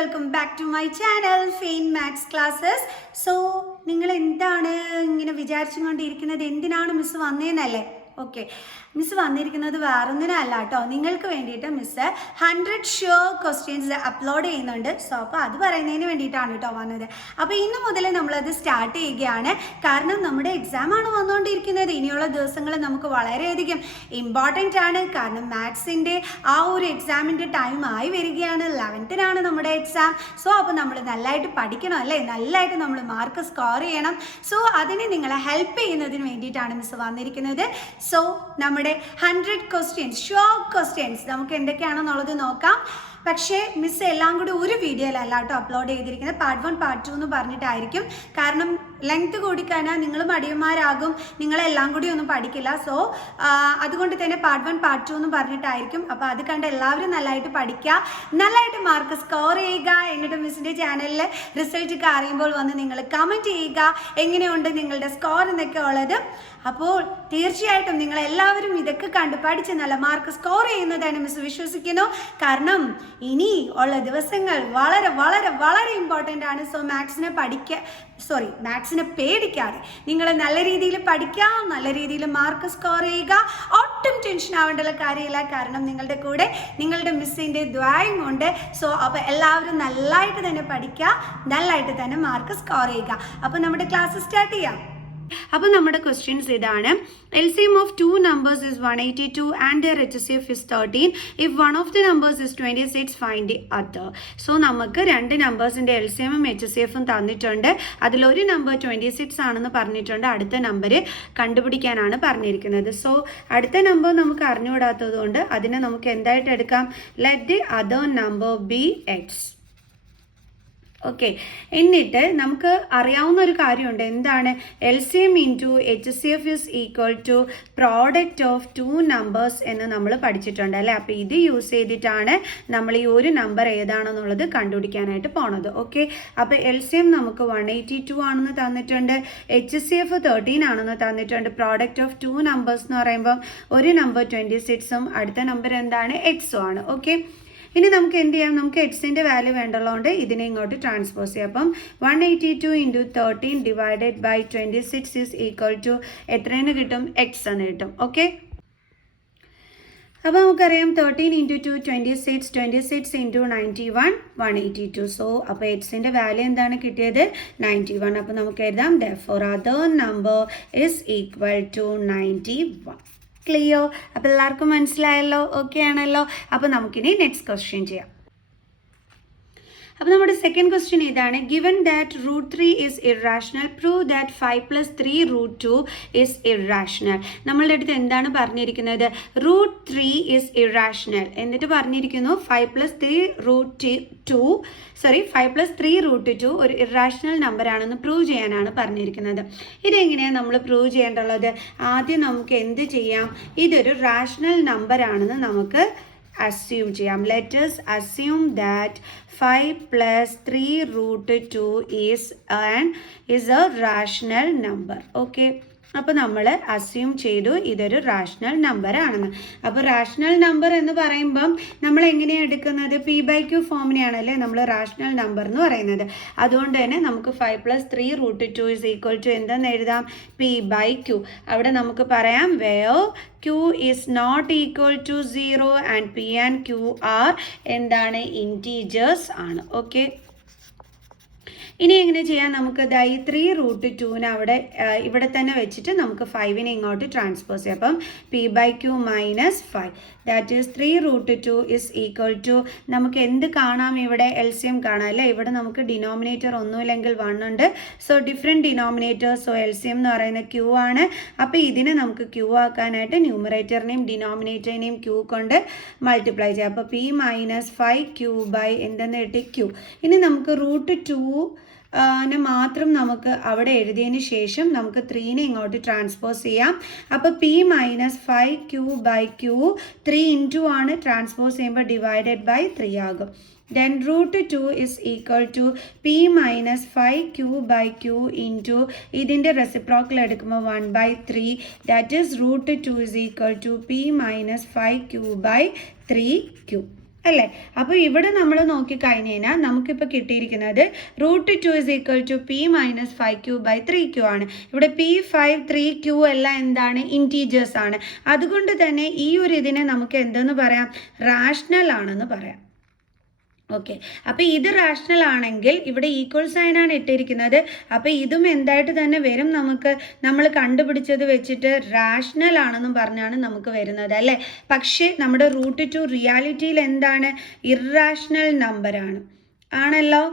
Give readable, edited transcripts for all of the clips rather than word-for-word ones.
Welcome back to my channel fine maths classes. So നിങ്ങൾ എന്താണ് ഇങ്ങനെ വിചാരിച്ചുകൊണ്ടിരിക്കുന്നത്? എന്തിനാണ് മിസ് വന്നേന്നല്ലേ? ഓക്കെ, മിസ് വന്നിരിക്കുന്നത് വേറൊന്നിനല്ല കേട്ടോ, നിങ്ങൾക്ക് വേണ്ടിയിട്ട് മിസ് 100 ഷുവർ ക്വസ്റ്റ്യൻസ് അപ്ലോഡ് ചെയ്യുന്നുണ്ട്. സോ അപ്പോൾ അത് പറയുന്നതിന് വേണ്ടിയിട്ടാണ് കേട്ടോ വന്നത്. അപ്പോൾ ഇന്ന് മുതൽ നമ്മളത് സ്റ്റാർട്ട് ചെയ്യുകയാണ്. കാരണം നമ്മുടെ എക്സാം ആണ് വന്നുകൊണ്ടിരിക്കുന്നത്. ഇനിയുള്ള ദിവസങ്ങൾ നമുക്ക് വളരെയധികം ഇമ്പോർട്ടൻ്റ് ആണ്. കാരണം മാത്സിൻ്റെ ആ ഒരു എക്സാമിൻ്റെ ടൈം ആയി വരികയാണ്. 11th നമ്മുടെ എക്സാം. സോ അപ്പോൾ നമ്മൾ നല്ലതായിട്ട് പഠിക്കണം അല്ലേ? നല്ലതായിട്ട് നമ്മൾ മാർക്ക് സ്കോർ ചെയ്യണം. സോ അതിനെ നിങ്ങളെ ഹെൽപ്പ് ചെയ്യുന്നതിന് വേണ്ടിയിട്ടാണ് മിസ് വന്നിരിക്കുന്നത്. സോ നമ്മുടെ 100 ക്വസ്റ്റ്യൻസ്, ഷുവർ ക്വസ്റ്റ്യൻസ് നമുക്ക് എന്തൊക്കെയാണെന്നുള്ളത് നോക്കാം. പക്ഷേ മിസ് എല്ലാം കൂടി ഒരു വീഡിയോയിലല്ല കേട്ടോ അപ്ലോഡ് ചെയ്തിരിക്കുന്നത്. പാർട്ട് 1 പാർട്ട് 2 എന്ന് പറഞ്ഞിട്ടായിരിക്കും. കാരണം ലെങ്ത് കൂടിക്കഴിഞ്ഞാൽ നിങ്ങൾ മടിയന്മാരാകും, നിങ്ങളെല്ലാം കൂടി ഒന്നും പഠിക്കില്ല. സോ അതുകൊണ്ട് തന്നെ പാർട്ട് 1 പാർട്ട് 2 എന്ന് പറഞ്ഞിട്ടായിരിക്കും. അപ്പോൾ അത് കണ്ട് എല്ലാവരും നല്ലതായിട്ട് പഠിക്കുക, നല്ലതായിട്ട് മാർക്ക് സ്കോർ ചെയ്യുക. എന്നിട്ട് മിസ്സിൻ്റെ ചാനലിൽ റിസൾട്ട് ഒക്കെ അറിയുമ്പോൾ വന്ന് നിങ്ങൾ കമൻറ്റ് ചെയ്യുക എങ്ങനെയുണ്ട് നിങ്ങളുടെ സ്കോർ എന്നൊക്കെ ഉള്ളത്. അപ്പോൾ തീർച്ചയായിട്ടും നിങ്ങളെല്ലാവരും ഇതൊക്കെ കണ്ട് പഠിച്ച് നല്ല മാർക്ക് സ്കോർ ചെയ്യുന്നതാണ് മിസ് വിശ്വസിക്കുന്നു. കാരണം ഇനി ഉള്ള ദിവസങ്ങൾ വളരെ വളരെ വളരെ ഇമ്പോർട്ടൻ്റ് ആണ്. സോ മാത്സിനെ പേടിക്കാതെ നിങ്ങൾ നല്ല രീതിയിൽ പഠിക്കാം, നല്ല രീതിയിൽ മാർക്ക് സ്കോർ ചെയ്യുക. ഒട്ടും ടെൻഷൻ ആവേണ്ട കാര്യമില്ല. കാരണം നിങ്ങളുടെ കൂടെ നിങ്ങളുടെ മിസ്സിൻ്റെ ദ്വായം ഉണ്ട്. സോ അപ്പോൾ എല്ലാവരും നല്ലതായിട്ട് തന്നെ പഠിക്കുക, നല്ലതായിട്ട് തന്നെ മാർക്ക് സ്കോർ ചെയ്യുക. അപ്പോൾ നമ്മുടെ ക്ലാസ് സ്റ്റാർട്ട് ചെയ്യാം. അപ്പോൾ നമ്മുടെ ക്വസ്റ്റ്യൻസ് ഇതാണ്. LCM of two numbers is 182 and their HCF is 13. If one of the numbers is 26, find the other. So നമുക്ക് രണ്ട് നമ്പേഴ്സിൻ്റെ LCMും HCFും തന്നിട്ടുണ്ട്. അതിലൊരു നമ്പർ 26 ആണെന്ന് പറഞ്ഞിട്ടുണ്ട്. അടുത്ത നമ്പർ കണ്ടുപിടിക്കാനാണ് പറഞ്ഞിരിക്കുന്നത്. സോ അടുത്ത നമ്പർ നമുക്ക് അറിഞ്ഞുകൂടാത്തത് കൊണ്ട് അതിനെ നമുക്ക് എന്തായിട്ട് എടുക്കാം? Let the other number be x. Okay, എന്നിട്ട് നമുക്ക് അറിയാവുന്ന ഒരു കാര്യമുണ്ട്. എന്താണ്? LCM into HCF is equal to product of two numbers എന്ന് നമ്മൾ പഠിച്ചിട്ടുണ്ട് അല്ലേ? അപ്പോൾ ഇത് യൂസ് ചെയ്തിട്ടാണ് നമ്മൾ ഈ ഒരു നമ്പർ ഏതാണെന്നുള്ളത് കണ്ടുപിടിക്കാനായിട്ട് പോണത്. ഓക്കെ, അപ്പോൾ LCM നമുക്ക് 182 ആണെന്ന് തന്നിട്ടുണ്ട്, HCF 13 ആണെന്ന് തന്നിട്ടുണ്ട്. പ്രോഡക്റ്റ് ഓഫ് ടു നമ്പേഴ്സ് എന്ന് പറയുമ്പം ഒരു നമ്പർ 26ഉം അടുത്ത നമ്പർ എന്താണ്? എക്സും ആണ്. ഓക്കെ, ഇനി നമുക്ക് എന്ത് ചെയ്യാം? നമുക്ക് എക്സിൻ്റെ വാല്യൂ വേണ്ടുള്ളതുകൊണ്ട് ഇതിനെ ഇങ്ങോട്ട് ട്രാൻസ്പോസ് ചെയ്യാം. അപ്പം 182 into 13 divided by 26 is equal to എത്രയെന്ന് കിട്ടും? എക്സ് എന്ന് കിട്ടും. ഓക്കെ, അപ്പോൾ നമുക്കറിയാം 13 ഇൻറ്റു 2 26, 26 ഇൻറ്റു 91 182. സോ അപ്പോൾ എക്സിൻ്റെ വാല്യൂ എന്താണ് കിട്ടിയത്? 91. അപ്പോൾ നമുക്ക് എഴുതാം therefore other number is equal to 91. Clear? അപ്പോൾ എല്ലാവർക്കും മനസ്സിലായല്ലോ? ഓക്കെ ആണല്ലോ? അപ്പോൾ നമുക്കിനി നെക്സ്റ്റ് ക്വസ്റ്റ്യൻ ചെയ്യാം. അപ്പോൾ നമ്മുടെ സെക്കൻഡ് ക്വസ്റ്റ്യൻ ഇതാണ്. Given that √3 is irrational, prove that 5 + 3 √2 is irrational. നമ്മളുടെ അടുത്ത് എന്താണ് പറഞ്ഞിരിക്കുന്നത്? √3 ഈസ് ഇറാഷണൽ. എന്നിട്ട് പറഞ്ഞിരിക്കുന്നു 5 + 3 √2 ഒരു ഇറാഷണൽ നമ്പർ ആണെന്ന് പ്രൂവ് ചെയ്യാനാണ് പറഞ്ഞിരിക്കുന്നത്. ഇതെങ്ങനെയാണ് നമ്മൾ പ്രൂവ് ചെയ്യേണ്ടുള്ളത്? ആദ്യം നമുക്ക് എന്ത് ചെയ്യാം? ഇതൊരു റാഷണൽ നമ്പർ ആണെന്ന് നമുക്ക് assume ചെയ്യാം. Let us assume that 5 + 3 √2 is a rational number. Okay, അപ്പോൾ നമ്മൾ അസ്യൂം ചെയ്തു ഇതൊരു റാഷണൽ നമ്പർ ആണെന്ന്. അപ്പോൾ റാഷണൽ നമ്പർ എന്ന് പറയുമ്പം നമ്മൾ എങ്ങനെയാണ് എടുക്കുന്നത്? P/Q ഫോമിനെയാണല്ലേ നമ്മൾ റാഷണൽ നമ്പർ എന്ന് പറയുന്നത്. അതുകൊണ്ട് തന്നെ നമുക്ക് 5 + 3 √2 ഈസ് ഈക്വൽ ടു എന്തെന്ന് എഴുതാം? P/Q. അവിടെ നമുക്ക് പറയാം where Q is not equal to 0 and P and Q are എന്താണ്? ഇൻറ്റീജേഴ്സ് ആണ്. ഓക്കെ, ഇനി എങ്ങനെ ചെയ്യാം? നമുക്ക് ഈ 3 √2നെ ഇവിടെ തന്നെ വെച്ചിട്ട് നമുക്ക് 5നെ ഇങ്ങോട്ട് ട്രാൻസ്പോസ് ചെയ്യാം. അപ്പം P/Q - 5 that is 3 √2 is equal to നമുക്ക് എന്ത് കാണാം? ഇവിടെ LCM കാണാം അല്ലേ? ഇവിടെ നമുക്ക് ഡിനോമിനേറ്റർ ഒന്നുമില്ലെങ്കിൽ 1 ഉണ്ട്. So different denominator. So LCM എന്ന് പറയുന്നത് Q ആണ്. അപ്പോൾ ഇതിനെ നമുക്ക് Q ആക്കാനായിട്ട് ന്യൂമറേറ്ററിനെയും ഡിനോമിനേറ്ററിനെയും Q കൊണ്ട് മൾട്ടിപ്ലൈ ചെയ്യാം. അപ്പോൾ P - 5Q ബൈ എന്തെന്ന് കിട്ടി? Q. ഇനി നമുക്ക് √2 മാത്രം നമുക്ക് അവിടെ എഴുതിയതിന് ശേഷം നമുക്ക് 3നെ ഇങ്ങോട്ട് ട്രാൻസ്പോസ് ചെയ്യാം. അപ്പോൾ P - 5Q/Q 3 ഇൻറ്റു ആണ്. ട്രാൻസ്പോസ് ചെയ്യുമ്പോൾ ഡിവൈഡഡ് ബൈ 3 ആകും. then √2 is equal to P - 5Q/Q into ഇതിൻ്റെ റെസിപ്രോക്കൽ എടുക്കുമ്പോൾ 1/3 that is √2 is equal to P - 5Q/3Q. അല്ലേ? അപ്പോൾ ഇവിടെ നമ്മൾ നോക്കിക്കഴിഞ്ഞ് കഴിഞ്ഞാൽ നമുക്കിപ്പോൾ കിട്ടിയിരിക്കുന്നത് √2 = p-5q/3q ആണ്. ഇവിടെ p5 3q എല്ലാം എന്താണ്? ഇൻറ്റീജേഴ്സ് ആണ്. അതുകൊണ്ട് തന്നെ ഈ ഒരു ഇതിനെ നമുക്ക് എന്തെന്ന് പറയാം? റാഷണൽ ആണെന്ന് പറയാം. ഓക്കെ, അപ്പോൾ ഇത് റാഷണൽ ആണെങ്കിൽ ഇവിടെ ഈക്വൽ സൈൻ ആണ് ഇട്ടിരിക്കുന്നത്. അപ്പോൾ ഇതും എന്തായിട്ട് തന്നെ വരും? നമുക്ക് നമ്മൾ കണ്ടുപിടിച്ചത് വെച്ചിട്ട് റാഷണൽ ആണെന്നും പറഞ്ഞാണ് നമുക്ക് വരുന്നത് അല്ലേ? പക്ഷേ നമ്മുടെ √2 റിയാലിറ്റിയിൽ എന്താണ്? ഇറാഷണൽ നമ്പറാണ് ആണല്ലോ.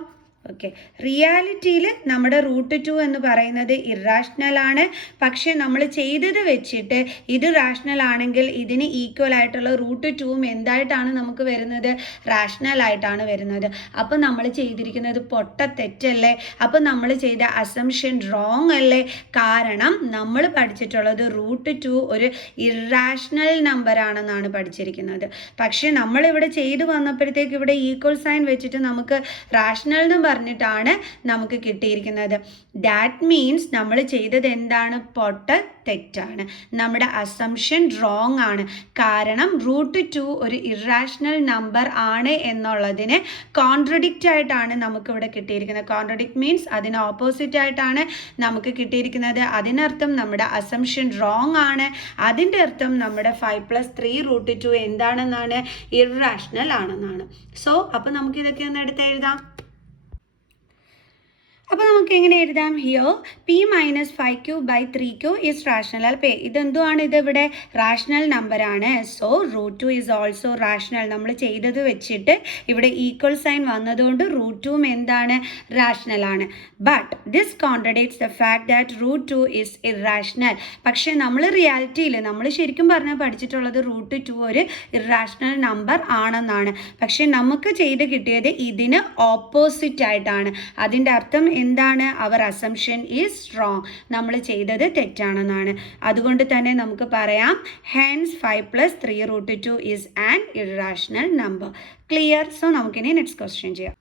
ഓക്കെ, റിയാലിറ്റിയിൽ നമ്മുടെ √2 എന്ന് പറയുന്നത് ഇറാഷണൽ ആണ്. പക്ഷെ നമ്മൾ ചെയ്തത് വെച്ചിട്ട് ഇത് റാഷണൽ ആണെങ്കിൽ ഇതിന് ഈക്വൽ ആയിട്ടുള്ള √2ഉം എന്തായിട്ടാണ് നമുക്ക് വരുന്നത്? റാഷണൽ ആയിട്ടാണ് വരുന്നത്. അപ്പോൾ നമ്മൾ ചെയ്തിരിക്കുന്നത് പൊട്ട തെറ്റല്ലേ? അപ്പോൾ നമ്മൾ ചെയ്ത അസംഷൻ റോങ് അല്ലേ? കാരണം നമ്മൾ പഠിച്ചിട്ടുള്ളത് √2 ഒരു ഇറാഷണൽ നമ്പർ ആണെന്നാണ് പഠിച്ചിരിക്കുന്നത്. പക്ഷെ നമ്മളിവിടെ ചെയ്തു വന്നപ്പോഴത്തേക്ക് ഇവിടെ ഈക്വൽ സൈൻ വെച്ചിട്ട് നമുക്ക് റാഷണൽ എന്ന് പറഞ്ഞിട്ടാണ് നമുക്ക് കിട്ടിയിരിക്കുന്നത്. ദാറ്റ് മീൻസ് നമ്മൾ ചെയ്തത് എന്താണ്? പൊട്ട തെറ്റാണ്. നമ്മുടെ അസംഷൻ റോങ് ആണ്. കാരണം √2 ഒരു ഇറാഷണൽ നമ്പർ ആണ് എന്നുള്ളതിന് കോൺട്രഡിക്റ്റ് ആയിട്ടാണ് നമുക്കിവിടെ കിട്ടിയിരിക്കുന്നത്. കോൺട്രഡിക്റ്റ് മീൻസ് അതിന് ഓപ്പോസിറ്റ് ആയിട്ടാണ് നമുക്ക് കിട്ടിയിരിക്കുന്നത്. അതിനർത്ഥം നമ്മുടെ അസംഷൻ റോങ് ആണ്. അതിൻ്റെ അർത്ഥം നമ്മുടെ 5+3 √2 എന്താണെന്നാണ്? ഇറാഷണൽ ആണെന്നാണ്. സോ അപ്പോൾ നമുക്കിതൊക്കെ ഒന്ന് എടുത്ത് എഴുതാം. അപ്പോൾ നമുക്ക് എങ്ങനെ എഴുതാം? ഹിയോ p-5q/3q ഈസ് റാഷണൽ. അപ്പോൾ ഇതെന്തുവാണ്? ഇതിവിടെ റാഷണൽ നമ്പറാണ്. So √2 is also rational. നമ്മൾ ചെയ്തത് വെച്ചിട്ട് ഇവിടെ ഈക്വൽ സൈൻ വന്നതുകൊണ്ട് √2ഉം എന്താണ്? റാഷണൽ ആണ്. But this contradicts the fact that √2 is irrational. പക്ഷേ നമ്മൾ റിയാലിറ്റിയിൽ നമ്മൾ ശരിക്കും പറഞ്ഞാൽ പഠിച്ചിട്ടുള്ളത് √2 ഒരു ഇറാഷണൽ നമ്പർ ആണെന്നാണ്. പക്ഷേ നമുക്ക് ചെയ്ത് കിട്ടിയത് ഇതിന് ഓപ്പോസിറ്റ് ആയിട്ടാണ്. അതിൻ്റെ അർത്ഥം എന്താണ്? Our assumption is wrong. നമ്മൾ ചെയ്തത് തെറ്റാണെന്നാണ്. അതുകൊണ്ട് തന്നെ നമുക്ക് പറയാം hence 5+3 √2 is an irrational number. Clear? So നമുക്കിനി നെക്സ്റ്റ് ക്വസ്റ്റ്യൻ ചെയ്യാം.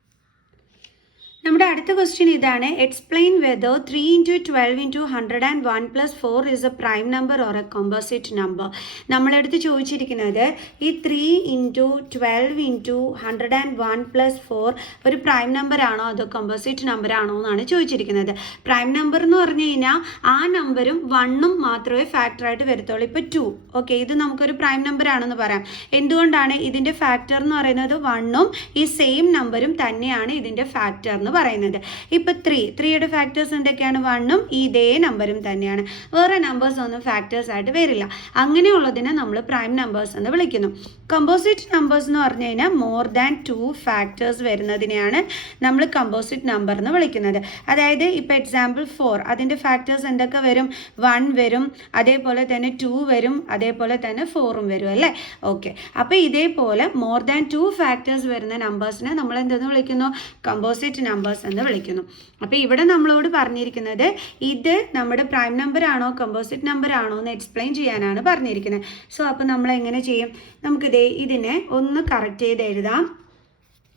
നമ്മുടെ അടുത്ത ക്വസ്റ്റ്യൻ ഇതാണ്. Explain whether 3 × 12 × 101 + 4 is a prime number or a composite number. നമ്മളെടുത്ത് ചോദിച്ചിരിക്കുന്നത് ഈ 3 × 12 × 101 + 4 ഒരു പ്രൈം നമ്പർ ആണോ അതോ കോമ്പോസിറ്റ് നമ്പർ ആണോ എന്നാണ് ചോദിച്ചിരിക്കുന്നത്. പ്രൈം നമ്പർ എന്ന് പറഞ്ഞു കഴിഞ്ഞാൽ ആ നമ്പറും 1ഉം മാത്രമേ ഫാക്ടറായിട്ട് വരത്തുള്ളൂ. ഇപ്പോൾ 2. ഓക്കെ, ഇത് നമുക്കൊരു പ്രൈം നമ്പർ ആണെന്ന് പറയാം. എന്തുകൊണ്ടാണ്? ഇതിൻ്റെ ഫാക്ടർ എന്ന് പറയുന്നത് 1ഉം ഈ സെയിം നമ്പറും തന്നെയാണ് ഇതിൻ്റെ ഫാക്ടർ എന്ന് പറയുന്നത്. ഇപ്പോൾ 3യുടെ ഫാക്ടേഴ്സ് എന്തൊക്കെയാണ്? 1ഉം ഇതേ നമ്പറും തന്നെയാണ്. വേറെ നമ്പേഴ്സ് ഒന്നും ഫാക്ടേഴ്സ് ആയിട്ട് വരില്ല. അങ്ങനെയുള്ളതിനെ നമ്മൾ പ്രൈം നമ്പേഴ്സ് എന്ന് വിളിക്കുന്നു. കമ്പോസിറ്റ് നമ്പേഴ്സ് എന്ന് പറഞ്ഞു കഴിഞ്ഞാൽ മോർ ദാൻ 2 ഫാക്ടേഴ്സ് വരുന്നതിനെയാണ് നമ്മൾ കമ്പോസിറ്റ് നമ്പർ എന്ന് വിളിക്കുന്നത്. അതായത് ഇപ്പോൾ എക്സാമ്പിൾ 4, അതിൻ്റെ ഫാക്ടേഴ്സ് എന്തൊക്കെ വരും? 1 വരും, അതേപോലെ തന്നെ 2 വരും, അതേപോലെ തന്നെ 4ഉം വരും അല്ലേ? ഓക്കെ, അപ്പോൾ ഇതേപോലെ മോർ ദാൻ 2 ഫാക്ടേഴ്സ് വരുന്ന നമ്പേഴ്സിനെ നമ്മൾ എന്തെന്ന് വിളിക്കുന്നു? കമ്പോസിറ്റ് നമ്പേഴ്സ് എന്ന് വിളിക്കുന്നു. അപ്പോൾ ഇവിടെ നമ്മളോട് പറഞ്ഞിരിക്കുന്നത് ഇത് നമ്മുടെ പ്രൈം നമ്പർ ആണോ കമ്പോസിറ്റ് നമ്പർ ആണോ എന്ന് എക്സ്പ്ലെയിൻ ചെയ്യാനാണ് പറഞ്ഞിരിക്കുന്നത്. സോ അപ്പോൾ നമ്മൾ എങ്ങനെ ചെയ്യും? നമുക്കിത് ഇതിനെ ഒന്ന് കറക്റ്റ് ചെയ്ത് എഴുതാം.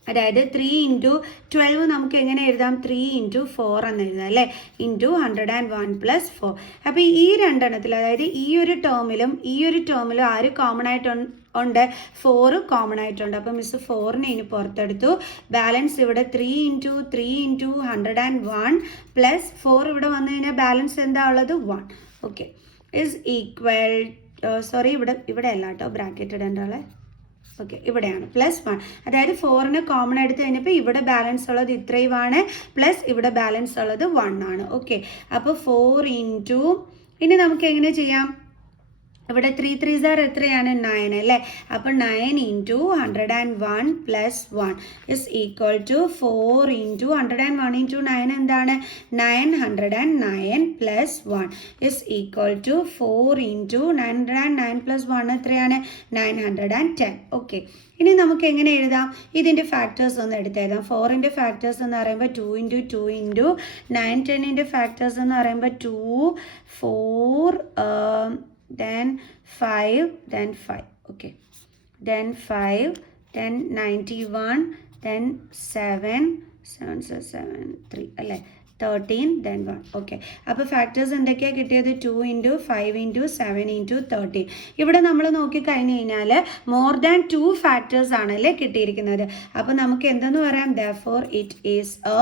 അതായത് 3 × 12 നമുക്ക് എങ്ങനെ എഴുതാം? 3 × 4 എന്ന് എഴുതാം അല്ലേ? × 101 + 4. അപ്പോൾ ഈ രണ്ടെണ്ണത്തിൽ, അതായത് ഈ ഒരു ടേമിലും ഈ ഒരു ടേമിലും ആര് കോമൺ ആയിട്ടുണ്ട്? 4 കോമൺ ആയിട്ടുണ്ട്. അപ്പോൾ മിസ് 4നെ ഇനി പുറത്തെടുത്തു. ബാലൻസ് ഇവിടെ 3 × 3 × 101 + 4 ഇവിടെ വന്നു കഴിഞ്ഞാൽ ബാലൻസ് എന്താ ഉള്ളത്? 1. ഓക്കെ, ഇസ് ഈക്വൽ സോറി ഇവിടെ അല്ല കേട്ടോ, ബ്രാക്കറ്റ് ഇടേണ്ടത്. ഓക്കെ, ഇവിടെയാണ് +1. അതായത് 4നെ കോമൺ എടുത്ത് കഴിഞ്ഞപ്പോൾ ഇവിടെ ബാലൻസ് ഉള്ളത് ഇത്രയുമാണ്, പ്ലസ് ഇവിടെ ബാലൻസ് ഉള്ളത് 1 ആണ്. ഓക്കെ, അപ്പോൾ 4 × ഇനി നമുക്ക് എങ്ങനെ ചെയ്യാം? ഇവിടെ 3 3s are എത്രയാണ്? 9 അല്ലേ? അപ്പോൾ 9 × 101 + 1 is equal to 4 × 101 × 9 എന്താണ്? 909 + 1 is equal to 4 × 909 + 1 എത്രയാണ്? 910. ഓക്കെ, ഇനി നമുക്ക് എങ്ങനെ എഴുതാം? ഇതിൻ്റെ ഫാക്ടേഴ്സ് ഒന്ന് എടുത്തെഴുതാം. 4ൻ്റെ ഫാക്ടേഴ്സ് എന്ന് പറയുമ്പോൾ 2 × 2 × 9 10ൻ്റെ ഫാക്ടേഴ്സ് എന്ന് പറയുമ്പോൾ 2 4 then 5 then 5. Okay, then 5 then 91 then 7 7 7 3 അല്ലേ? 13 then 1. ഓക്കെ, അപ്പോൾ ഫാക്ടേഴ്സ് എന്തൊക്കെയാണ് കിട്ടിയത്? 2 ഇൻറ്റു 5 ഇൻറ്റു 7 ഇൻറ്റു 13. ഇവിടെ നമ്മൾ നോക്കിക്കഴിഞ്ഞ് കഴിഞ്ഞാൽ മോർ ദാൻ 2 ഫാക്ടേഴ്സ് ആണല്ലേ കിട്ടിയിരിക്കുന്നത്. അപ്പോൾ നമുക്ക് എന്തെന്ന് പറയാം? therefore it is a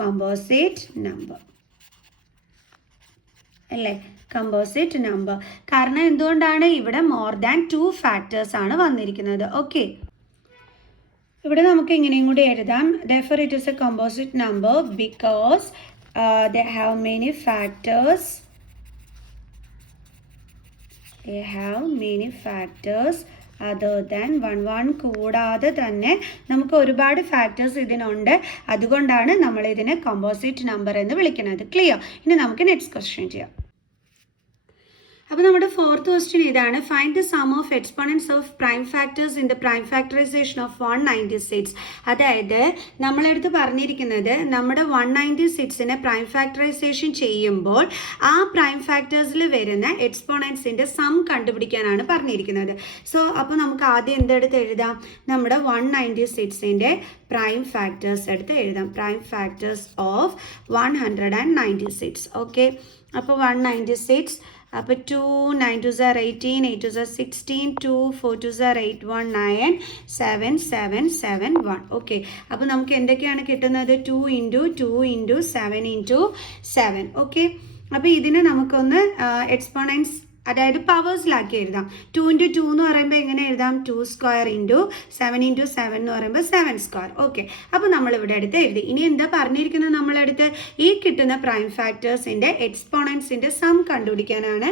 composite number അല്ലേ? Composite number. കാരണം എന്തുകൊണ്ടാണ്? ഇവിടെ മോർ ദാൻ 2 ഫാക്ടേഴ്സ് ആണ് വന്നിരിക്കുന്നത്. ഓക്കെ, ഇവിടെ നമുക്ക് ഇങ്ങനെയും കൂടി എഴുതാം. therefore it is a composite number because they have many factors. They have many factors other than 1 കൂടാതെ തന്നെ നമുക്ക് ഒരുപാട് ഫാക്ടേഴ്സ് ഇതിനുണ്ട്. അതുകൊണ്ടാണ് നമ്മൾ ഇതിനെ കമ്പോസിറ്റ് നമ്പർ എന്ന് വിളിക്കുന്നത്. ക്ലിയർ? ഇനി നമുക്ക് നെക്സ്റ്റ് ക്വസ്റ്റ്യൻ ചെയ്യാം. അപ്പോൾ നമ്മുടെ ഫോർത്ത് ക്വസ്റ്റ്യൻ ഇതാണ്. Find the sum of exponents of prime factors in the prime factorisation of 196. അതായത് നമ്മളെടുത്ത് പറഞ്ഞിരിക്കുന്നത് നമ്മുടെ 196നെ പ്രൈം ഫാക്ടറൈസേഷൻ ചെയ്യുമ്പോൾ ആ പ്രൈം ഫാക്ടേഴ്സിൽ വരുന്ന എക്സ്പോണൻസിൻ്റെ സം കണ്ടുപിടിക്കാനാണ് പറഞ്ഞിരിക്കുന്നത്. സോ അപ്പോൾ നമുക്ക് ആദ്യം എന്തെടുത്ത് എഴുതാം? നമ്മുടെ 196ൻ്റെ പ്രൈം ഫാക്ടേഴ്സ് എടുത്ത് എഴുതാം. Prime factors of 196. ഓക്കെ, അപ്പോൾ 196. അപ്പോൾ 2 9 2s are 18 8 2s are 16 2 4 2s are 8 1 9 7 7 7 1. Okay, അപ്പോൾ നമുക്ക് എന്തൊക്കെയാണ് കിട്ടുന്നത്? 2 ഇൻറ്റു 2 ഇൻറ്റു 7 ഇൻറ്റു 7. ഓക്കെ, അപ്പോൾ ഇതിനെ നമുക്കൊന്ന് എക്സ്പോണൻസ് അതായത് പവേഴ്സിലാക്കി എഴുതാം. 2 ഇൻറ്റു 2 എന്ന് പറയുമ്പോൾ എങ്ങനെ എഴുതാം? 2 സ്ക്വയർ ഇൻറ്റു 7 ഇൻറ്റു 7 എന്ന് പറയുമ്പോൾ 7 സ്ക്വയർ. ഓക്കെ, അപ്പോൾ നമ്മളിവിടെ അടുത്ത് എഴുതി. ഇനി എന്താ പറഞ്ഞിരിക്കുന്നത്? നമ്മളടുത്ത് ഈ കിട്ടുന്ന പ്രൈം ഫാക്ടേഴ്സിൻ്റെ എക്സ്പോണൻസിൻ്റെ സം കണ്ടുപിടിക്കാനാണ്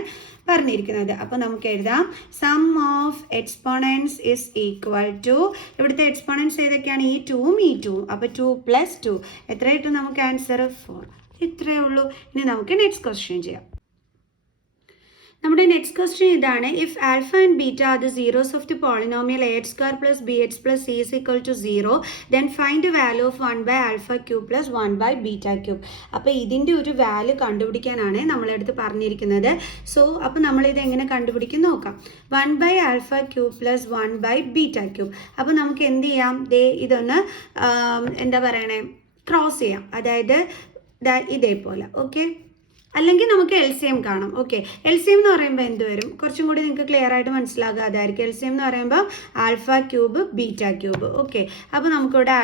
പറഞ്ഞിരിക്കുന്നത്. അപ്പോൾ നമുക്ക് എഴുതാം sum of exponents is equal to, ഇവിടുത്തെ എക്സ്പോണൻസ് ഏതൊക്കെയാണ്? ഈ 2ഉം ഈ 2ഉം. അപ്പോൾ 2 + 2 എത്ര കിട്ടും നമുക്ക്? ആൻസർ 4. ഇത്രയേ ഉള്ളൂ. ഇനി നമുക്ക് നെക്സ്റ്റ് ക്വസ്റ്റ്യൻ ചെയ്യാം. നമ്മുടെ നെക്സ്റ്റ് ക്വസ്റ്റ്യൻ ഇതാണ്. If alpha and beta are the zeros of the polynomial ax² + bx + c is equal to 0, then find the value of 1/α³ + 1/β³. അപ്പോൾ ഇതിൻ്റെ ഒരു വാല്യൂ കണ്ടുപിടിക്കാനാണ് നമ്മളെടുത്ത് പറഞ്ഞിരിക്കുന്നത്. സോ അപ്പോൾ നമ്മളിത് എങ്ങനെ കണ്ടുപിടിക്കും നോക്കാം. 1/α³ + 1/β³. അപ്പോൾ നമുക്ക് എന്ത് ചെയ്യാം? ഇതൊന്ന് എന്താ പറയണേ, ക്രോസ് ചെയ്യാം. അതായത് ഇതേപോലെ. ഓക്കെ, അല്ലെങ്കിൽ നമുക്ക് LCM കാണാം. ഓക്കെ, LCM എന്ന് പറയുമ്പോൾ എന്ത് വരും? കുറച്ചും കൂടി നിങ്ങൾക്ക് ക്ലിയർ ആയിട്ട് മനസ്സിലാകാതായിരിക്കും. LCM എന്ന് പറയുമ്പോൾ α³ β³. ഓക്കെ, അപ്പോൾ നമുക്കിവിടെ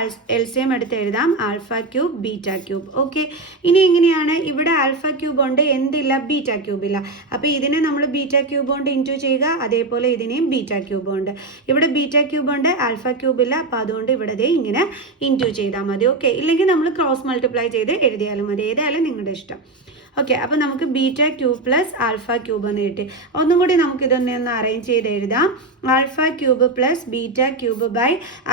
LCM എടുത്ത് എഴുതാം. α³ β³. ഓക്കെ, ഇനി എങ്ങനെയാണ്? ഇവിടെ α³ കൊണ്ട് എന്തില്ല? β³ ഇല്ല. അപ്പോൾ ഇതിനെ നമ്മൾ β³ കൊണ്ട് ഇൻറ്റു ചെയ്യുക. അതേപോലെ ഇതിനെയും β³ കൊണ്ട്. ഇവിടെ β³ കൊണ്ട് α³ ഇല്ല. അപ്പോൾ അതുകൊണ്ട് ഇവിടെ ഇങ്ങനെ ഇൻറ്റു ചെയ്താൽ മതി. ഓക്കെ, ഇല്ലെങ്കിൽ നമ്മൾ ക്രോസ് മൾട്ടിപ്ലൈ ചെയ്ത് എഴുതിയാലും മതി. ഏതായാലും നിങ്ങളുടെ ഇഷ്ടം. ഓക്കെ, അപ്പോൾ നമുക്ക് β³ + α³ എന്ന് കിട്ടി. ഒന്നും കൂടി നമുക്കിതൊന്ന് അറേഞ്ച് ചെയ്ത് എഴുതാം. α³ + β³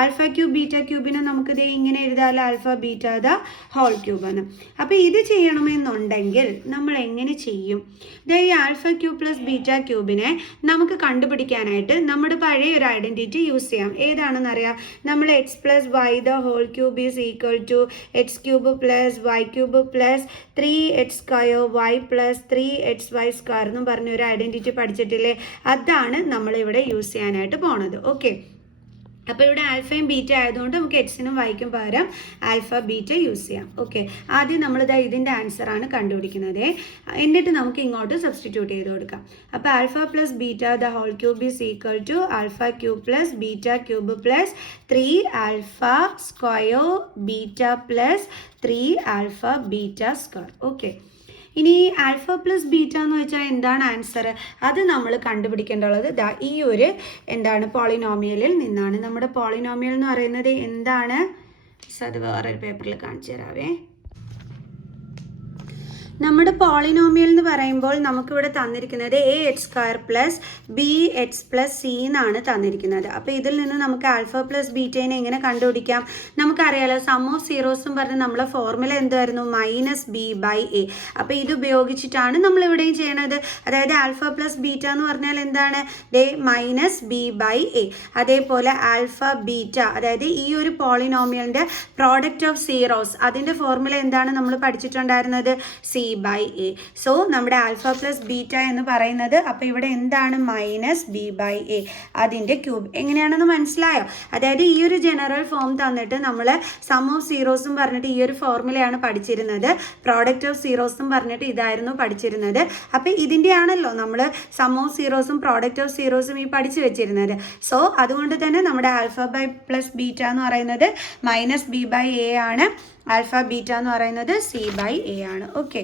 α³ β³ നമുക്കിത് ഇങ്ങനെ എഴുതാമല്ലോ, α β ദ ഹോൾ ക്യൂബ് എന്ന്. അപ്പോൾ ഇത് ചെയ്യണമെന്നുണ്ടെങ്കിൽ നമ്മൾ എങ്ങനെ ചെയ്യും? ഈ α³ + β³ നമുക്ക് കണ്ടുപിടിക്കാനായിട്ട് നമ്മുടെ പഴയ ഒരു ഐഡൻറ്റിറ്റി യൂസ് ചെയ്യാം. ഏതാണെന്നറിയാം? നമ്മൾ x + y the whole cube is equal to x³ + y³ + 3x² y + 3xy² എന്നും പറഞ്ഞൊരു ഐഡൻറ്റിറ്റി പഠിച്ചിട്ടില്ലേ? അതാണ് നമ്മളിവിടെ യൂസ് ചെയ്യാനായിട്ട് പോണത്. ഓക്കെ, അപ്പോൾ ഇവിടെ ആൽഫയും ബീറ്റ ആയതുകൊണ്ട് നമുക്ക് എക്സിനും വൈക്കും പകരം ആൽഫ ബീറ്റ യൂസ് ചെയ്യാം. ഓക്കെ, ആദ്യം നമ്മളിത് ഇതിൻ്റെ ആൻസറാണ് കണ്ടുപിടിക്കുന്നത്. എന്നിട്ട് നമുക്ക് ഇങ്ങോട്ട് സബ്സ്റ്റിറ്റ്യൂട്ട് ചെയ്ത് കൊടുക്കാം. അപ്പോൾ alpha + beta the whole cube is equal to α³ + β³ + 3α² beta + 3α β². Okay, ഇനി ആൽഫ + ബീറ്റ എന്ന് വെച്ചാൽ എന്താണ് ആൻസർ? അത് നമ്മൾ കണ്ടുപിടിക്കേണ്ടുള്ളത് ഈ ഒരു പോളിനോമിയലിൽ നിന്നാണ്. നമ്മുടെ പോളിനോമിയൽ എന്ന് പറയുന്നത് എന്താണ്? അത് വേറൊരു പേപ്പറിൽ കാണിച്ചു തരാവേ. നമ്മുടെ പോളിനോമിയൽ എന്ന് പറയുമ്പോൾ നമുക്കിവിടെ തന്നിരിക്കുന്നത് ax² + bx + c എന്നാണ് തന്നിരിക്കുന്നത്. അപ്പോൾ ഇതിൽ നിന്ന് നമുക്ക് ആൽഫ + ബീറ്റേനെ എങ്ങനെ കണ്ടുപിടിക്കാം? നമുക്കറിയാലോ, സം ഓഫ് സീറോസും പറഞ്ഞ് നമ്മളെ ഫോർമുല എന്തായിരുന്നു? -b/a. അപ്പോൾ ഇത് ഉപയോഗിച്ചിട്ടാണ് നമ്മളിവിടെയും ചെയ്യണത്. അതായത് ആൽഫ + ബീറ്റ എന്ന് പറഞ്ഞാൽ എന്താണ്? -b/a. അതേപോലെ ആൽഫ ബീറ്റ, അതായത് ഈ ഒരു പോളിനോമിയലിൻ്റെ പ്രോഡക്റ്റ് ഓഫ് സീറോസ്, അതിൻ്റെ ഫോർമുല എന്താണ് നമ്മൾ പഠിച്ചിട്ടുണ്ടായിരുന്നത്? 0 ബൈ എ. സോ നമ്മുടെ ആൽഫ പ്ലസ് ബീറ്റ എന്ന് പറയുന്നത് അപ്പോൾ ഇവിടെ എന്താണ് മൈനസ് ബി ബൈ എ അതിൻ്റെ ക്യൂബ്. എങ്ങനെയാണെന്ന് മനസ്സിലായോ? അതായത് ഈ ഒരു ജനറൽ ഫോം തന്നിട്ട് നമ്മൾ സം ഓഫ് സീറോസും പറഞ്ഞിട്ട് ഈ ഒരു ഫോർമുലയാണ് പഠിച്ചിരുന്നത്, പ്രോഡക്റ്റ് ഓഫ് സീറോസും പറഞ്ഞിട്ട് ഇതായിരുന്നു പഠിച്ചിരുന്നത്. അപ്പോൾ ഇതിൻ്റെ ആണല്ലോ നമ്മൾ സം ഓഫ് സീറോസും പ്രോഡക്റ്റ് ഓഫ് സീറോസും ഈ പഠിച്ചു വെച്ചിരുന്നത്. സോ അതുകൊണ്ട് തന്നെ നമ്മുടെ ആൽഫ ബൈ പ്ലസ് ബീറ്റ എന്ന് പറയുന്നത് മൈനസ് ബി ബൈ എ ആണ്, ആൽഫ ബീറ്റ എന്ന് പറയുന്നത് സി ബൈ എ ആണ്. Okay,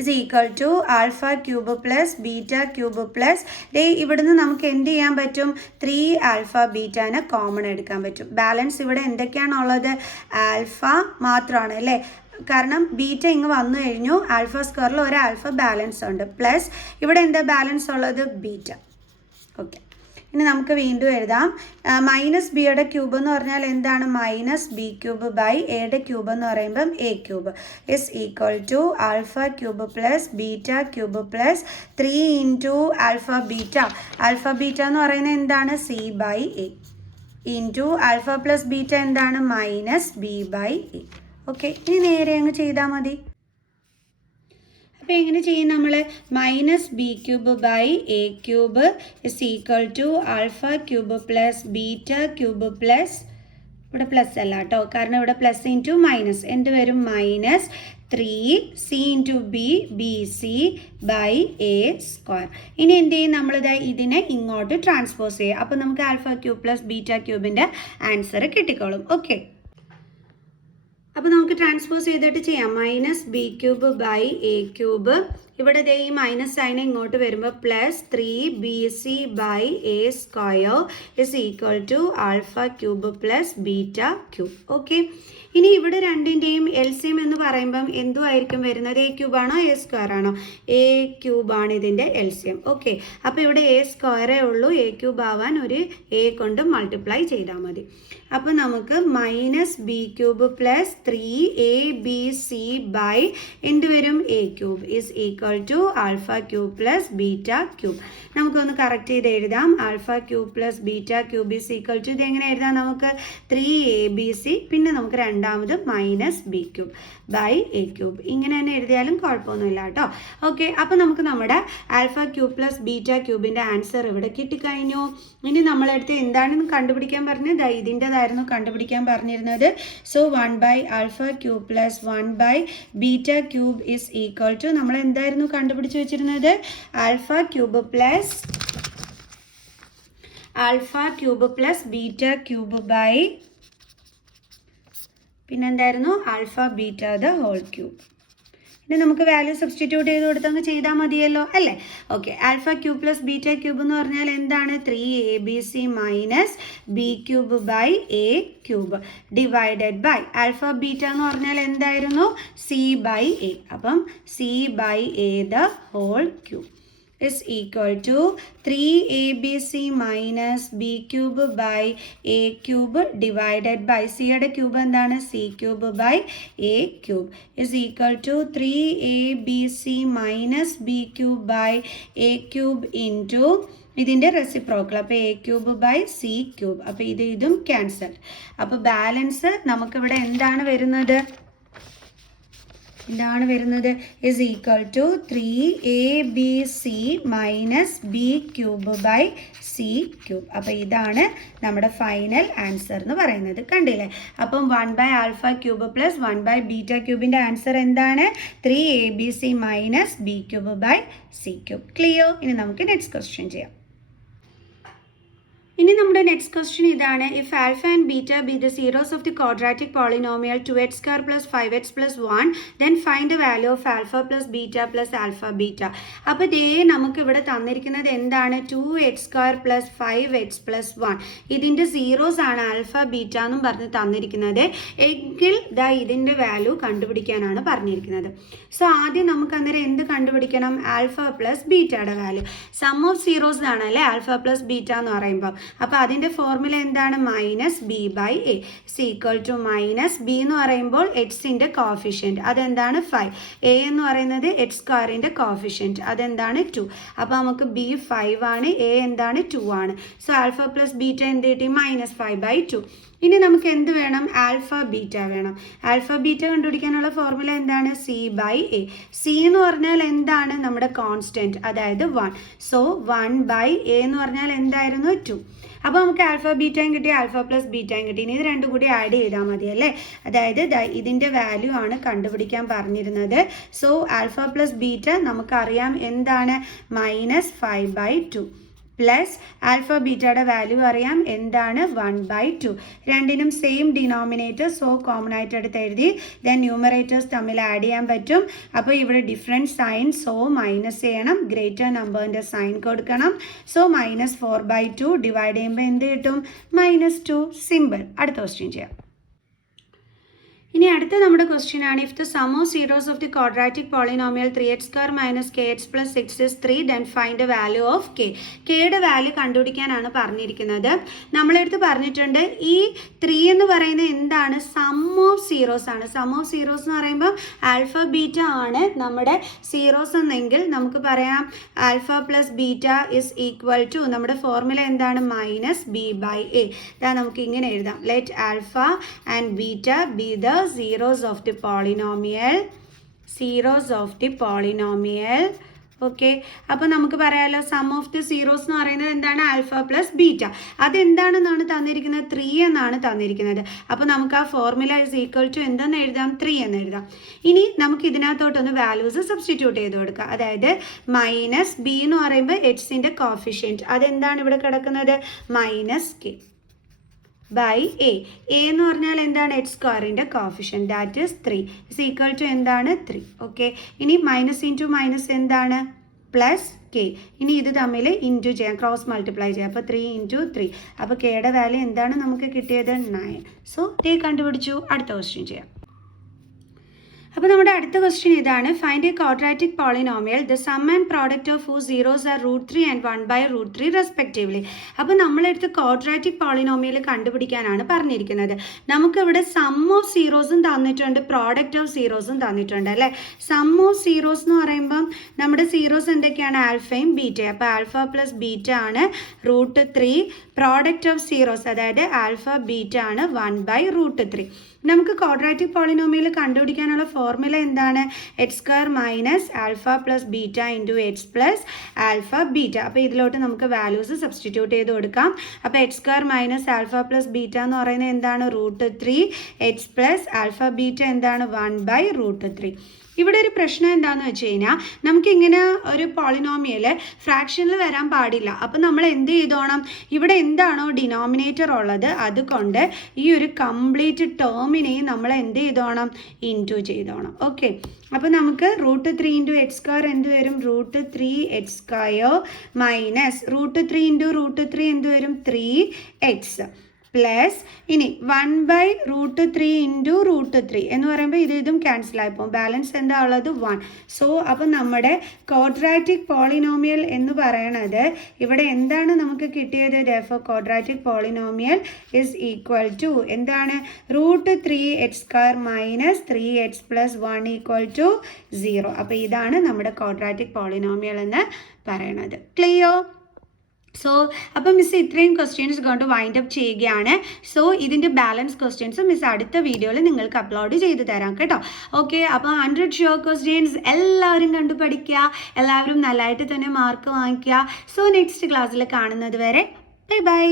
is equal to alpha cube plus beta cube plus ഇവിടുന്ന് നമുക്ക് എന്ത് ചെയ്യാൻ പറ്റും? 3 ആൽഫ ബീറ്റാനെ കോമൺ എടുക്കാൻ പറ്റും. ബാലൻസ് ഇവിടെ എന്തൊക്കെയാണുള്ളത്? ആൽഫ മാത്രമാണ് അല്ലേ, കാരണം ബീറ്റ ഇങ്ങ് വന്നു കഴിഞ്ഞു. ആൽഫ സ്ക്വയറിൽ ഒരു ആൽഫ ബാലൻസ് ഉണ്ട്, പ്ലസ് ഇവിടെ എന്താ ബാലൻസ് ഉള്ളത്? ബീറ്റ. ഓക്കെ, ഇനി നമുക്ക് വീണ്ടും എഴുതാം. മൈനസ് ബിയുടെ ക്യൂബ് എന്ന് പറഞ്ഞാൽ എന്താണ്? മൈനസ് ബി ക്യൂബ് ബൈ എയുടെ ക്യൂബ് എന്ന് പറയുമ്പം A cube is equal to alpha cube plus beta cube plus 3 into alpha beta. Alpha beta എന്ന് പറയുന്നത് എന്താണ്? C by A into alpha plus beta എന്താണ്? Minus B by A. Okay, ഇനി നേരെ അങ്ങ് ചെയ്താൽ മതി. അപ്പോൾ എങ്ങനെ ചെയ്യും നമ്മൾ? Minus B cube by A cube is equal to alpha cube plus beta cube plus, ഇവിടെ പ്ലസ് അല്ല കേട്ടോ, കാരണം ഇവിടെ പ്ലസ് ഇൻറ്റു മൈനസ് എന്ത് വരും? Minus 3 C into B B C by A square. ഇനി എന്ത് ചെയ്യും? നമ്മളിത് ഇതിനെ ഇങ്ങോട്ട് ട്രാൻസ്പോസ് ചെയ്യും. അപ്പോൾ നമുക്ക് ആൽഫ ക്യൂബ് പ്ലസ് ബീറ്റ ക്യൂബിൻ്റെ ആൻസർ കിട്ടിക്കോളും. ഓക്കെ, അപ്പോൾ നമുക്ക് ട്രാൻസ്പോസ് ചെയ്തിട്ട് ചെയ്യാം. Minus B cube by A cube, ഇവിടെ ഈ മൈനസ് സൈൻ ഇങ്ങോട്ട് വരുമ്പോൾ plus 3 B C by A square is equal to alpha cube plus beta cube. Okay, ഇനി ഇവിടെ രണ്ടിൻ്റെയും LCM എന്ന് പറയുമ്പം എന്തുമായിരിക്കും വരുന്നത്? എ ക്യൂബാണോ എ സ്ക്വയർ ആണോ? എ ക്യൂബാണ് ഇതിൻ്റെ LCM. ഓക്കെ, അപ്പോൾ ഇവിടെ എ സ്ക്വയറേ ഉള്ളൂ, എ ക്യൂബ് ആവാൻ ഒരു എ കൊണ്ട് മൾട്ടിപ്ലൈ ചെയ്താൽ മതി. അപ്പോൾ നമുക്ക് minus B cube plus 3 A B C by എന്ത് വരും? A cube is equal to alpha cube plus beta cube. നമുക്കൊന്ന് കറക്റ്റ് ചെയ്ത് എഴുതാം. Alpha cube plus beta cube is equal to ഇത് എങ്ങനെ എഴുതാം? നമുക്ക് 3 എ ബി സി, പിന്നെ നമുക്ക് രണ്ടാമത് minus B cube by A cube, ഇങ്ങനെ തന്നെ എഴുതിയാലും കുഴപ്പമൊന്നുമില്ല കേട്ടോ. ഓക്കെ, അപ്പോൾ നമുക്ക് നമ്മുടെ ആൽഫ ക്യൂബ് പ്ലസ് ബീറ്റ ക്യൂബിൻ്റെ ആൻസർ ഇവിടെ കിട്ടിക്കഴിഞ്ഞു. ഇനി നമ്മളെടുത്ത് എന്താണെന്ന് കണ്ടുപിടിക്കാൻ പറഞ്ഞത്? ഇതിൻ്റെതായിരുന്നു കണ്ടുപിടിക്കാൻ പറഞ്ഞിരുന്നത്. So 1 by alpha cube plus 1 by beta cube is equal to നമ്മൾ എന്തായിരുന്നു കണ്ടുപിടിച്ച് വെച്ചിരുന്നത്? Alpha cube plus beta cube by പിന്നെന്തായിരുന്നു? Alpha beta the whole cube. ഇനി നമുക്ക് വാല്യൂ സബ്സ്റ്റിറ്റ്യൂട്ട് ചെയ്ത് കൊടുത്തങ്ങ് ചെയ്താൽ മതിയല്ലോ അല്ലേ? Okay, alpha cube plus beta cube എന്ന് പറഞ്ഞാൽ എന്താണ്? 3 A B C minus B cube by A cube divided by alpha beta എന്ന് പറഞ്ഞാൽ എന്തായിരുന്നു? C by A. അപ്പം C by A the whole cube is equal to 3abc minus b cube by a cube divided by c യുടെ cube എന്താണ്? c cube by a cube is equal to 3abc minus b cube by a cube into ഇതിൻ്റെ reciprocal, അപ്പോൾ A cube by C cube. അപ്പോൾ ഇതും cancel. അപ്പോൾ balance നമുക്കിവിടെ എന്താണ് വരുന്നത്? ഇതാണ് വരുന്നത് is equal to 3abc minus B cube by C cube. അപ്പോൾ ഇതാണ് നമ്മുടെ ഫൈനൽ ആൻസർ എന്ന് പറയുന്നത്. കണ്ടില്ലേ? അപ്പം 1 by alpha cube plus 1 by beta ക്യൂബിൻ്റെ ആൻസർ എന്താണ്? 3abc minus B cube by C cube. Clear? ഇനി നമുക്ക് നെക്സ്റ്റ് ക്വസ്റ്റ്യൻ ചെയ്യാം. ഇനി നമ്മുടെ നെക്സ്റ്റ് ക്വസ്റ്റ്യൻ ഇതാണ്. If alpha and beta be the zeros of the quadratic polynomial 2x square plus 5x plus 1 then find the value of alpha plus beta plus alpha beta. അപ്പോൾ ഇതേ നമുക്ക് ഇവിടെ തന്നിരിക്കുന്നത് എന്താണ്? 2x square plus 5x plus 1. ഇതിൻ്റെ zeros ആണ് alpha beta എന്നും പറഞ്ഞ് തന്നിരിക്കുന്നത്. എങ്കിൽ ഇതിൻ്റെ വാല്യൂ കണ്ടുപിടിക്കാനാണ് പറഞ്ഞിരിക്കുന്നത്. സോ ആദ്യം നമുക്ക് അന്നേരം എന്ത് കണ്ടുപിടിക്കണം? ആൽഫ പ്ലസ് ബീറ്റയുടെ വാല്യൂ. സം ഓഫ് സീറോസ് ആണ് അല്ലേ ആൽഫ പ്ലസ് ബീറ്റ എന്ന് പറയുമ്പോൾ. അപ്പോൾ അതിൻ്റെ ഫോർമുല എന്താണ്? Minus B by A is equal to minus B എന്ന് പറയുമ്പോൾ എക്സിൻ്റെ കോഫിഷ്യൻറ്റ് അതെന്താണ്? 5. എ എന്ന് പറയുന്നത് എക്സ് സ്ക്വയറിൻ്റെ കോഫിഷ്യൻറ്റ് അതെന്താണ്? 2. അപ്പോൾ നമുക്ക് ബി 5 ആണ്, എ എന്താണ്? 2 ആണ്. സോ ആൽഫ പ്ലസ് ബീറ്റ എന്ത് കിട്ടി? -5/2. ഇനി നമുക്ക് എന്ത് വേണം? ആൽഫ ബീറ്റ വേണം. ആൽഫ ബീറ്റ കണ്ടുപിടിക്കാനുള്ള ഫോർമുല എന്താണ്? C by A. സി എന്ന് പറഞ്ഞാൽ എന്താണ്? നമ്മുടെ കോൺസ്റ്റൻറ്റ്, അതായത് 1. സോ 1 ബൈ എ എന്ന് പറഞ്ഞാൽ എന്തായിരുന്നു? 2. അപ്പോൾ നമുക്ക് ആൽഫ ബീറ്റയും കിട്ടി, ആൽഫ പ്ലസ് ബീറ്റയും കിട്ടി. ഇനി ഇത് രണ്ടും കൂടി ആഡ് ചെയ്താൽ മതി അല്ലേ? അതായത് ഇതിൻ്റെ വാല്യൂ ആണ് കണ്ടുപിടിക്കാൻ പറഞ്ഞിരുന്നത്. സോ ആൽഫ പ്ലസ് ബീറ്റ നമുക്കറിയാം എന്താണ്? -5/2 പ്ലസ് ആൽഫ ബീറ്റയുടെ വാല്യൂ അറിയാം എന്താണ്? 1/2. രണ്ടിനും സെയിം ഡിനോമിനേറ്റർ, സോ കോമൺ ആയിട്ട് എടുത്ത് എഴുതി. ദെൻ ന്യൂമറേറ്റേഴ്സ് തമ്മിൽ ആഡ് ചെയ്യാൻ പറ്റും. അപ്പോൾ ഇവിടെ ഡിഫറെൻറ്റ് സൈൻ, സോ മൈനസ് ചെയ്യണം. ഗ്രേറ്റർ നമ്പറിൻ്റെ സൈൻ കൊടുക്കണം. സോ -4/2 ഡിവൈഡ് ചെയ്യുമ്പോൾ എന്ത് കിട്ടും? -2. സിമ്പിൾ. അടുത്ത ക്വസ്റ്റ്യൻ ചെയ്യാം. ഇനി അടുത്ത നമ്മുടെ ക്വസ്റ്റ്യൻ ആണ്, if the sum of zeros of the quadratic polynomial 3x² - kx + 6 is 3 then find the value of k. കെയുടെ വാല്യൂ കണ്ടുപിടിക്കാനാണ് പറഞ്ഞിരിക്കുന്നത്. നമ്മളെടുത്ത് പറഞ്ഞിട്ടുണ്ട് ഈ 3 എന്ന് പറയുന്നത് എന്താണ്? സം ഓഫ് സീറോസ് ആണ്. സം ഓഫ് സീറോസ് എന്ന് പറയുമ്പോൾ ആൽഫ ബീറ്റ ആണ് നമ്മുടെ സീറോസ് എന്നെങ്കിൽ നമുക്ക് പറയാം alpha plus beta is equal to, നമ്മുടെ ഫോർമുല എന്താണ്? -b/a. ഇതാ നമുക്ക് ഇങ്ങനെ എഴുതാം. Let alpha and beta be the zeros of the polynomial. Okay, അപ്പോൾ നമുക്ക് പറയാമല്ലോ സം ഓഫ് ദി സീറോസ് എന്ന് പറയുന്നത് എന്താണ്? Alpha plus beta. അതെന്താണെന്നാണ് തന്നിരിക്കുന്നത്? 3 എന്നാണ് തന്നിരിക്കുന്നത്. അപ്പോൾ നമുക്ക് ആ ഫോർമുല ഇസ് ഈക്വൽ ടു എന്തെന്ന് എഴുതാം? 3 എന്ന് എഴുതാം. ഇനി നമുക്ക് ഇതിനകത്തോട്ടൊന്ന് വാല്യൂസ് സബ്സ്റ്റിറ്റ്യൂട്ട് ചെയ്ത് കൊടുക്കുക. അതായത് -b എന്ന് പറയുമ്പോൾ എക്സിൻ്റെ കോഫിഷ്യൻറ്റ്, അതെന്താണ് ഇവിടെ കിടക്കുന്നത്? -k by A. എ എന്ന് പറഞ്ഞാൽ എന്താണ്? x² coefficient, that is 3 is equal to എന്താണ്? 3. ഓക്കെ, ഇനി മൈനസ് ഇൻറ്റു മൈനസ് എന്താണ്? Plus K. ഇനി ഇത് തമ്മിൽ ഇൻറ്റു ചെയ്യാം, ക്രോസ് മൾട്ടിപ്ലൈ ചെയ്യാം. അപ്പോൾ 3 × 3. അപ്പോൾ കെയുടെ വാല്യൂ എന്താണ് നമുക്ക് കിട്ടിയത്? 9. സോ കെ കണ്ടുപിടിച്ചു. അടുത്ത ക്വസ്റ്റ്യൻ ചെയ്യാം. അപ്പോൾ നമ്മുടെ അടുത്ത ക്വസ്റ്റ്യൻ ഇതാണ്, find a quadratic polynomial the sum and product of whose zeros are √3 and 1/√3 respectively. അപ്പോൾ നമ്മളെടുത്ത് ക്വാഡ്രാറ്റിക് പോളിനോമിയൽ കണ്ടുപിടിക്കാനാണ് പറഞ്ഞിരിക്കുന്നത്. നമുക്കിവിടെ സം ഓഫ് സീറോസും തന്നിട്ടുണ്ട്, പ്രോഡക്റ്റ് ഓഫ് സീറോസും തന്നിട്ടുണ്ട് അല്ലേ? സം ഓഫ് സീറോസ് എന്ന് പറയുമ്പം നമ്മുടെ സീറോസ് എന്തൊക്കെയാണ്? ആൽഫയും ബീറ്റയും. അപ്പോൾ ആൽഫ പ്ലസ് ബീറ്റ ആണ് √3. പ്രോഡക്റ്റ് ഓഫ് സീറോസ് അതായത് ആൽഫ ബീറ്റ ആണ് 1/√3. നമുക്ക് ക്വാഡ്രാറ്റിക് പോളിനോമിയൽ കണ്ടുപിടിക്കാനുള്ള ഫോർമുല എന്താണ്? x² - alpha plus beta into X plus alpha beta. അപ്പോൾ ഇതിലോട്ട് നമുക്ക് വാല്യൂസ് സബ്സ്റ്റിറ്റ്യൂട്ട് ചെയ്ത് കൊടുക്കാം. അപ്പോൾ x² - ആൽഫ പ്ലസ് ബീറ്റ എന്ന് പറയുന്നത് എന്താണ്? √3. എക്സ് പ്ലസ് ആൽഫ ബീറ്റ എന്താണ്? 1/√3. ഇവിടെ ഒരു പ്രശ്നം എന്താണെന്ന് വെച്ച് കഴിഞ്ഞാൽ നമുക്കിങ്ങനെ ഒരു പോളിനോമിയൽ ഫ്രാക്ഷനിൽ വരാൻ പാടില്ല. അപ്പം നമ്മൾ എന്ത് ചെയ്തോണം? ഇവിടെ എന്താണോ ഡിനോമിനേറ്റർ ഉള്ളത് അതുകൊണ്ട് ഈ ഒരു കംപ്ലീറ്റ് ടേമിനെയും നമ്മൾ എന്ത് ചെയ്തോണം? ഇൻറ്റു ചെയ്തോണം. ഓക്കെ, അപ്പോൾ നമുക്ക് √3 × x² എന്ത് വരും? √3x² മൈനസ് √3 × √3 എന്ത് വരും? 3x പ്ലസ് ഇനി 1/√3 × √3 എന്ന് പറയുമ്പോൾ ഇതും ക്യാൻസൽ ആയിപ്പോൾ ബാലൻസ് എന്താ ഉള്ളത്? 1. സോ അപ്പോൾ നമ്മുടെ ക്വാഡ്രാറ്റിക് പോളിനോമിയൽ എന്ന് പറയണത് ഇവിടെ എന്താണ് നമുക്ക് കിട്ടിയത്? therefore quadratic polynomial is equal to എന്താണ്? √3x² - 3x + 1 = 0. അപ്പോൾ ഇതാണ് നമ്മുടെ ക്വാഡ്രാറ്റിക് പോളിനോമിയൽ എന്ന് പറയണത്. ക്ലിയർ? സോ അപ്പം മിസ് ഇത്രയും ക്വസ്റ്റ്യൻസ് കൊണ്ട് വൈൻഡ് അപ്പ് ചെയ്യുകയാണ്. സോ ഇതിൻ്റെ ബാലൻസ് ക്വസ്റ്റ്യൻസ് മിസ് അടുത്ത വീഡിയോയിൽ നിങ്ങൾക്ക് അപ്ലോഡ് ചെയ്ത് തരാം കേട്ടോ. ഓക്കെ, അപ്പോൾ 100 ഷുവർ ക്വസ്റ്റ്യൻസ് എല്ലാവരും കണ്ടു പഠിക്കുക, എല്ലാവരും നല്ലതായിട്ട് തന്നെ മാർക്ക് വാങ്ങിക്കുക. സോ നെക്സ്റ്റ് ക്ലാസ്സിൽ കാണുന്നത് വരെ ബൈ ബൈ.